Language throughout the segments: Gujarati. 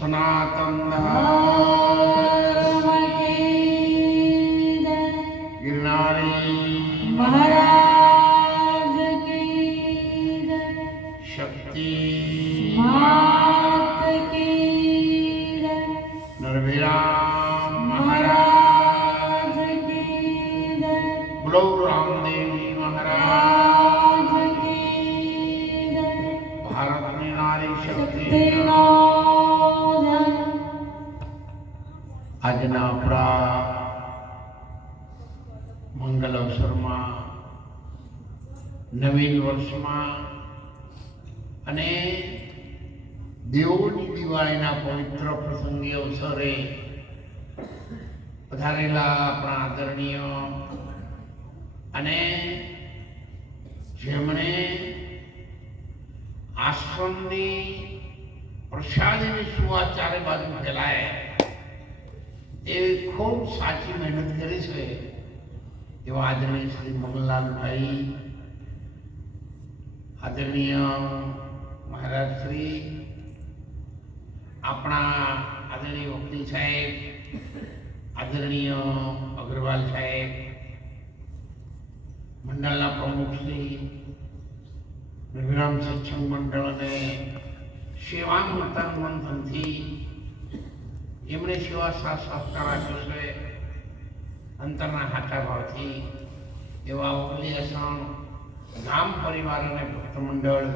સનાતન ગિરનારી મહારાજ શક્તિ નરભીરામ મહારાજ બોલો રામદેવી મહારાજ ભારતની નારી શક્તિ આજના આપણા મંગલ અવસરમાં નવીન વર્ષમાં અને દેવોની દિવાળીના પવિત્ર પ્રસંગી અવસરે પધારેલા આપણા આદરણીય અને જેમણે આશ્રમની પ્રસાદીની સુવાસ ચારે બાજુ ફેલાય. એ ખૂબ સાચી મહેનત કરી છે. એવા આદરણીય શ્રી મગનલાલભાઈ આદરણીય મહારાજ શ્રી, આપણા આદરણીય વકીલ સાહેબ, આદરણીય અગ્રવાલ સાહેબ, મંડળના પ્રમુખ શ્રી, રઘુરામ સત્સંગ મંડળ અને સેવાનું વર્તન મંથનથી એમણે સેવા સાથ સહકાર આપ્યો છે અંતરના હાથા ભાવથી એવા ઓગલી ગામ પરિવાર અને ભક્ત મંડળ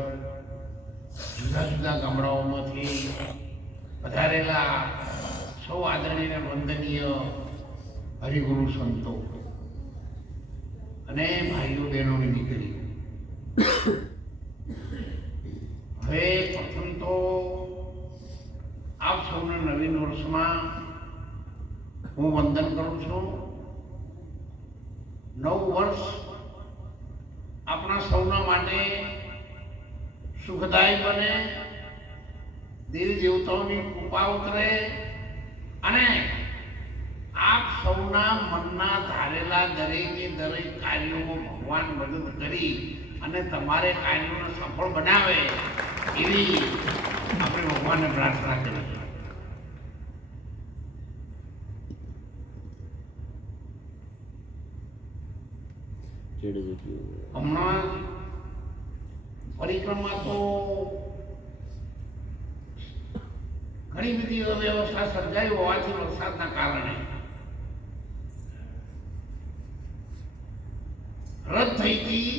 જુદા જુદા ગામડાઓમાંથી વધારેલા સૌ આદરણીય વંદનીય હરિગુરુ સંતો અને ભાઈઓ બહેનોની દીકરીઓ. હવે પ્રથમ તો આપ સૌને નવીન વર્ષમાં હું વંદન કરું છું. નવ વર્ષ આપણા સૌના માટે સુખદાયી બને દેવી દેવતાઓની કૃપા ઉતરે અને આપ સૌના મનના ધારેલા દરેકે દરેક કાર્યોમાં ભગવાન મદદ કરી અને તમારે કાર્યોને સફળ બનાવે એવી આપણે ભગવાનને પ્રાર્થના કરી હમણાં પરિક્રમા તો ઘણી બધી વ્યવસ્થા સર્જાઈ હોવાથી વરસાદના કારણે રદ થઈ હતી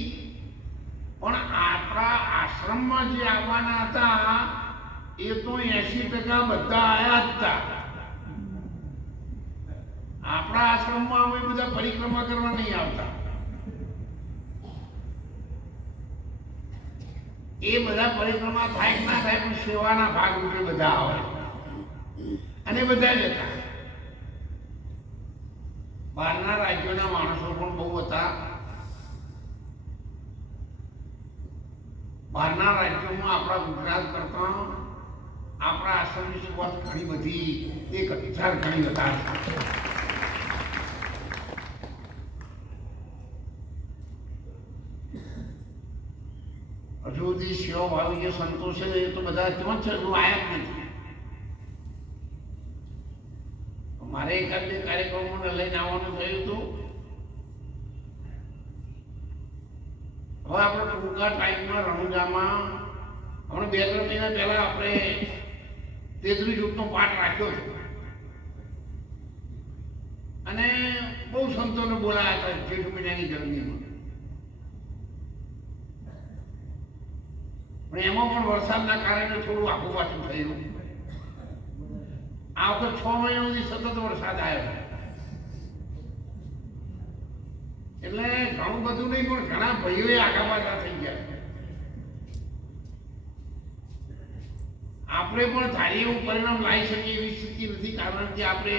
પણ આપણા આશ્રમમાં જે આવવાના હતા એ તો એસી ટકા બધા આયા હતા આપણા આશ્રમમાં અમે બધા પરિક્રમા કરવા નહીં આવતા. એ બધા પરિક્રમા થાય ના થાય પણ સેવાના ભાગરૂપે બધા આવે. અને બધા જતા. બહારના રાજ્યોના માણસો પણ બહુ હતા. બહારના રાજ્યોમાં આપણા ગુજરાત કરતા આપણા આશ્રમની શરૂઆત ઘણી બધી, એક હજાર ઘણી વધારે હજુ સુધી સેવા ભાવી જે સંતો છે, એ તો બધા ક્યાં છે હું આયા નથી. મારે એકાદ બે કાર્યક્રમોને લઈને આવવાનું થયું હતું. હવે આપણે ટૂંકા ટાઈમમાં રણુજામાં, હમણાં બે ત્રણ મહિના પહેલા આપણે તેત્રીસ યુગનો પાઠ રાખ્યો છે. અને બહુ સંતોને બોલાયા હતા જેઠ મહિનાની ગરમીમાં પણ એમાં પણ વરસાદના કારણે થોડું આખું પાછું થયું. આ વખત છ મહિના સુધી સતત વરસાદ આવ્યો. એટલે ઘણું બધું નહીં, પણ ઘણા ભાઈઓએ આગા પાછા થઈ ગયા. આપણે પણ ધારી એવું પરિણામ લાવી શકીએ એવી સ્થિતિ નથી, કારણ કે આપણે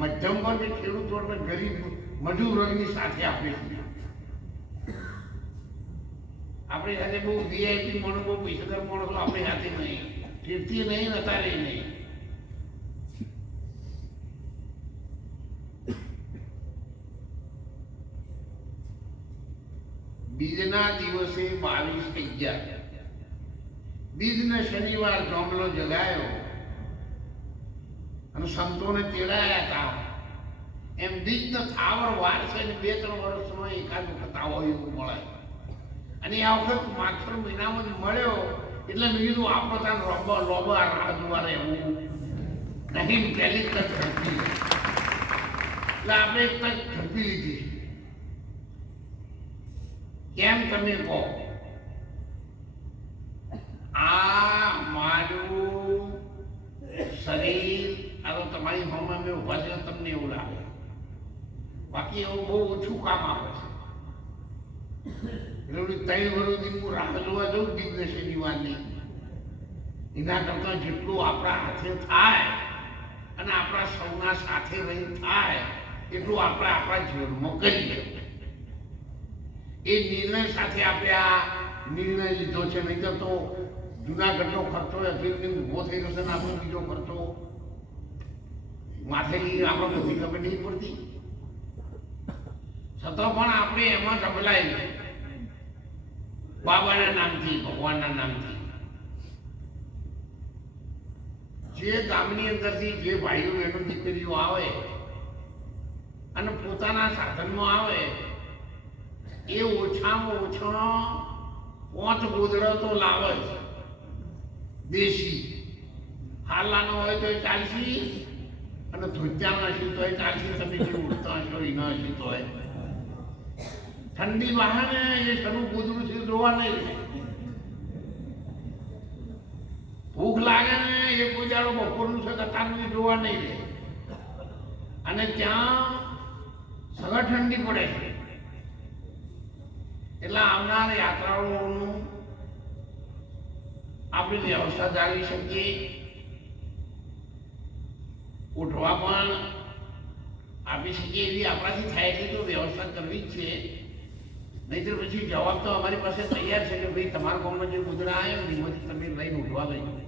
મધ્યમ વર્ગ ખેડૂતો અને ગરીબ મજૂર વર્ગની સાથે આપણે આપણે સાથે બહુ વીઆઈપી માણસો બહુ પૈસાદાર માણસો આપણે સાથે નહીં. કીર્તિ નહીં ને અત્યારે નહીં. બીજના દિવસે બાવીસ અગિયાર બીજને શનિવાર જોમલો જગાયો. અને સંતોને તેડાયા હતા એમ બીજ થાવર વાર છે ને બે ત્રણ વર્ષમાં એકાદ વખત આવો એવું મળે. અને આ વખત માત્ર મહિનામાં મળ્યો. એટલે મેં કીધું આપણો ત્યાં લોબો લોબો રાહ રહેવું નહીં, પહેલી તક ઝડપી એટલે આપણે એક તક ઝડપી લીધી. કેમ તમે કહો આ મારું શરીર આ તો તમારી હોમાં મેં ઊભા છે તમને એવું લાગે બાકી એવું બહુ ઓછું કામ આવે છે. એટલે ત્રણ વર્ષથી હું રાહ જોવા જઉં બિઝનેસ વાતની એના કરતાં જેટલું આપણા હાથે થાય અને આપણા સૌના સાથે રહી થાય, એટલું આપણે આપણા જીવનમાં કરીએ એ નિર્ણય સાથે આપણે આ નિર્ણય લીધો છે. નહીં તો જુનાગઢનો ખર્ચો એપ્રિલથી ઊભો થઈ જશે ને આપણો બીજો ખર્ચો. માથે લઈ આપણે બધી ખબર નહીં પડતી. છતાં પણ આપણે એમાં સંભળાય. બાબાના નામથી, ભગવાનના નામથી. જે ગામની અંદરથી જે ભાઈઓ, બહેનો, દીકરીઓ આવે અને પોતાના સાધનમાં આવે, એ ઓછામાં ઓછા પાંચ ગોદડો તો લાવે જ. દેશી હાલાનો હોય તો ચાલશી અને ધોત્યાનો હશે તો ચાલશી, તમે જે ઉડતા હશો, એના હશે તો એ. ઠંડી વાહને એ શરૂ ગુજરું છે જોવા નહીં. ભૂખ લાગે ને એ કોઈ બપોરનું છે કતારનું જોવા નહીં રહે અને ત્યાં સગા ઠંડી પડે છે. એટલે આવનાર યાત્રાળુઓનું આપણે વ્યવસ્થા જાળવી શકીએ, ઉઠવા પણ આપી શકીએ એવી આપણાથી થાય એટલી તો વ્યવસ્થા કરવી જ છે. નહીંતર પછી જવાબ તો અમારી પાસે તૈયાર છે કે ભાઈ તમારા ગામમાં જે મુદ્રા આવ્યો એમાંથી તમે લઈને ઉઠવા લઈ